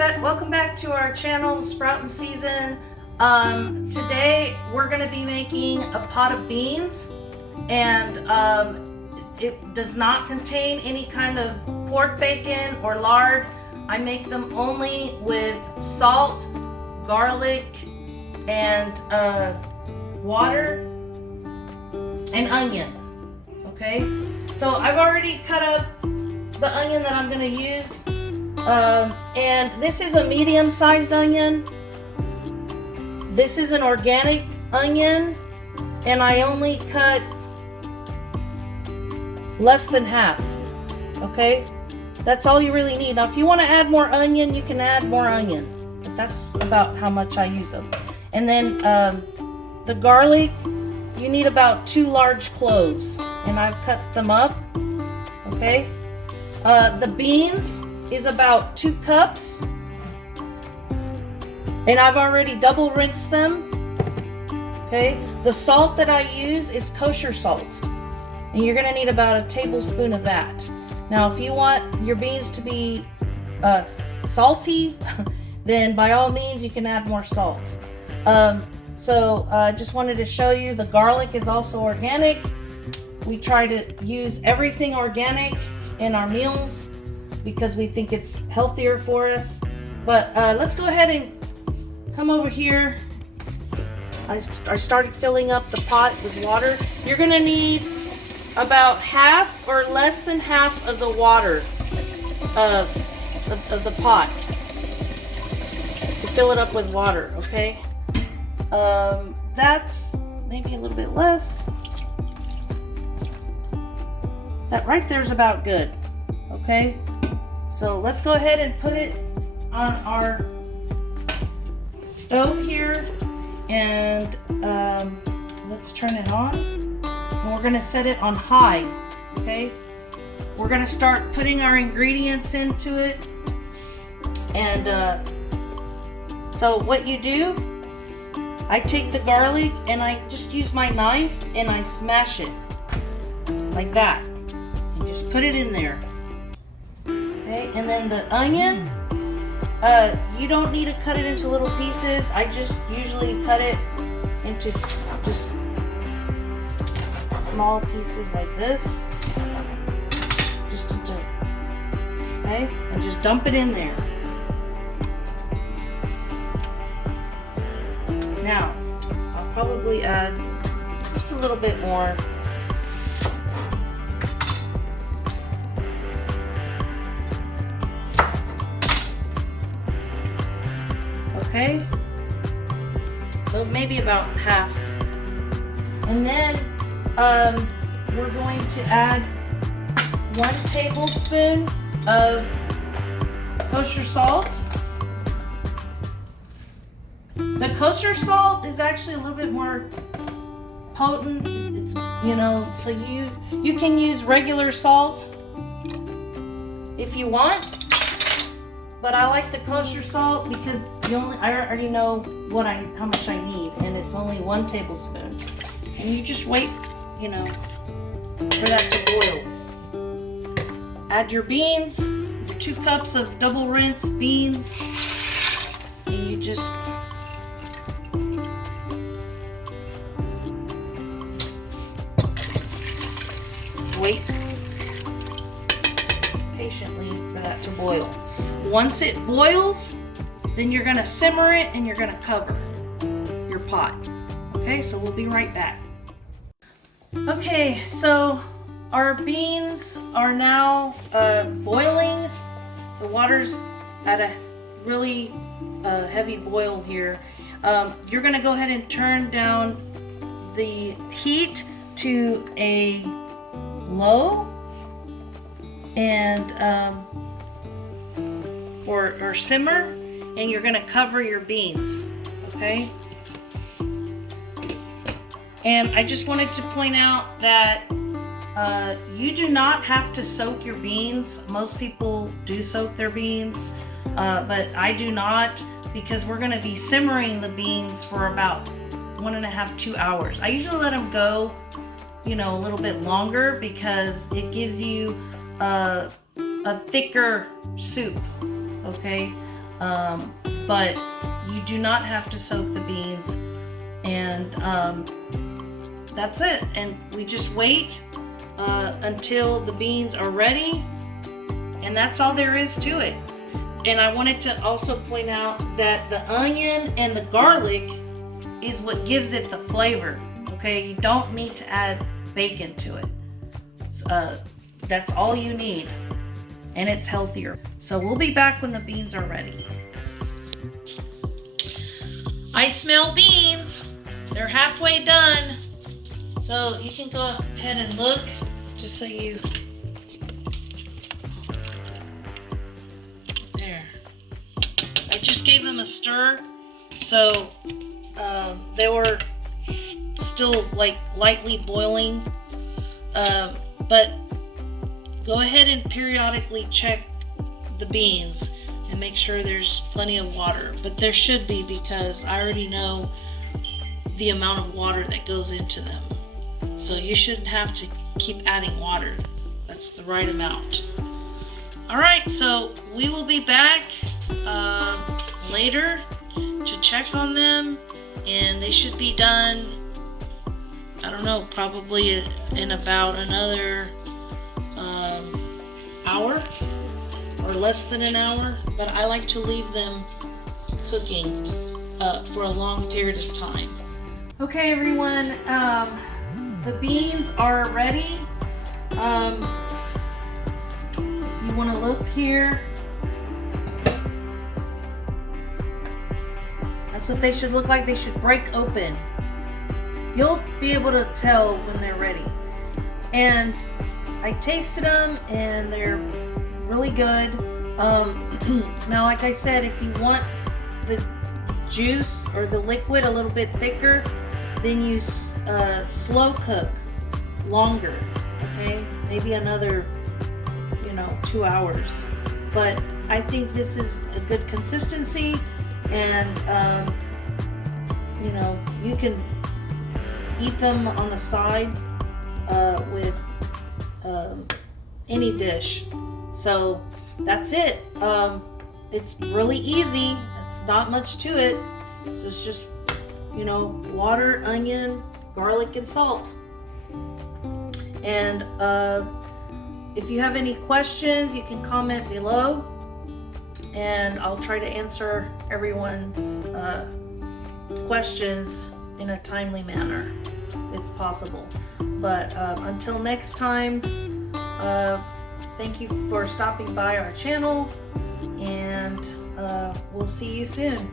everyone, welcome back to our channel, Sproutin' Season. Today we're going to be making a pot of beans, and it does not contain any kind of pork bacon or lard. I make them only with salt, garlic, and water and onion. Okay, so I've already cut up the onion that I'm going to use. And this is a medium-sized onion. This is an organic onion, and I only cut less than half. Okay, that's all you really need. Now if you want to add more onion, you can add more onion, but that's about how much I use them. And then the garlic, you need about 2 large cloves, and I've cut them up. Okay, the beans is about 2 cups, and I've already double rinsed them. Okay, the salt that I use is kosher salt, and you're gonna need about a tablespoon of that. Now if you want your beans to be salty, then by all means you can add more salt. So I just wanted to show you the garlic is also organic. We try to use everything organic in our meals because we think it's healthier for us. But let's go ahead and come over here. I started filling up the pot with water. You're gonna need about half or less than half of the water of the pot to fill it up with water, okay? That's maybe a little bit less. That right there is about good, okay? So let's go ahead and put it on our stove here, and let's turn it on. And we're gonna set it on high, okay? We're gonna start putting our ingredients into it. And so what you do, I take the garlic and I just use my knife and I smash it like that. And just put it in there. Okay, and then the onion, you don't need to cut it into little pieces. I just usually cut it into just small pieces like this. Just into, okay, and just dump it in there. Now, I'll probably add just a little bit more. Okay, so maybe about half. And then we're going to add 1 tablespoon of kosher salt. The kosher salt is actually a little bit more potent. It's, you know, so you can use regular salt if you want. But I like the kosher salt because I already know how much I need, and it's only 1 tablespoon. And you just wait, you know, for that to boil. Add your beans, your 2 cups of double rinse beans, and you just wait patiently for that to boil. Once it boils, then you're gonna simmer it and you're gonna cover your pot. Okay, so we'll be right back. Okay, so our beans are now boiling. The water's at a really heavy boil here. You're gonna go ahead and turn down the heat to a low, and or simmer, and you're gonna cover your beans, okay? And I just wanted to point out that you do not have to soak your beans. Most people do soak their beans, but I do not, because we're gonna be simmering the beans for about 1.5 to 2 hours. I usually let them go, you know, a little bit longer because it gives you a thicker soup. Okay, but you do not have to soak the beans. And that's it. And we just wait until the beans are ready, and that's all there is to it. And I wanted to also point out that the onion and the garlic is what gives it the flavor. Okay, you don't need to add bacon to it. That's all you need, and it's healthier. So we'll be back when the beans are ready. I smell beans. They're halfway done. So you can go ahead and look, just so you... There. I just gave them a stir, so they were still like lightly boiling. But go ahead and periodically check the beans and make sure there's plenty of water. But there should be, because I already know the amount of water that goes into them. So you shouldn't have to keep adding water. That's the right amount. Alright, so we will be back later to check on them, and they should be done, I don't know, probably in about another hour or less than an hour, but I like to leave them cooking for a long period of time. Okay, everyone, the beans are ready. If you want to look here, that's what they should look like. They should break open. You'll be able to tell when they're ready. And I tasted them, and they're really good. Now, like I said, if you want the juice or the liquid a little bit thicker, then you slow cook longer. Okay, maybe another 2 hours. But I think this is a good consistency, and you can eat them on the side with any dish. So that's it. It's really easy. It's not much to it. So it's just water, onion, garlic, and salt. And if you have any questions, you can comment below, and I'll try to answer everyone's questions in a timely manner if possible. But until next time, thank you for stopping by our channel, and we'll see you soon.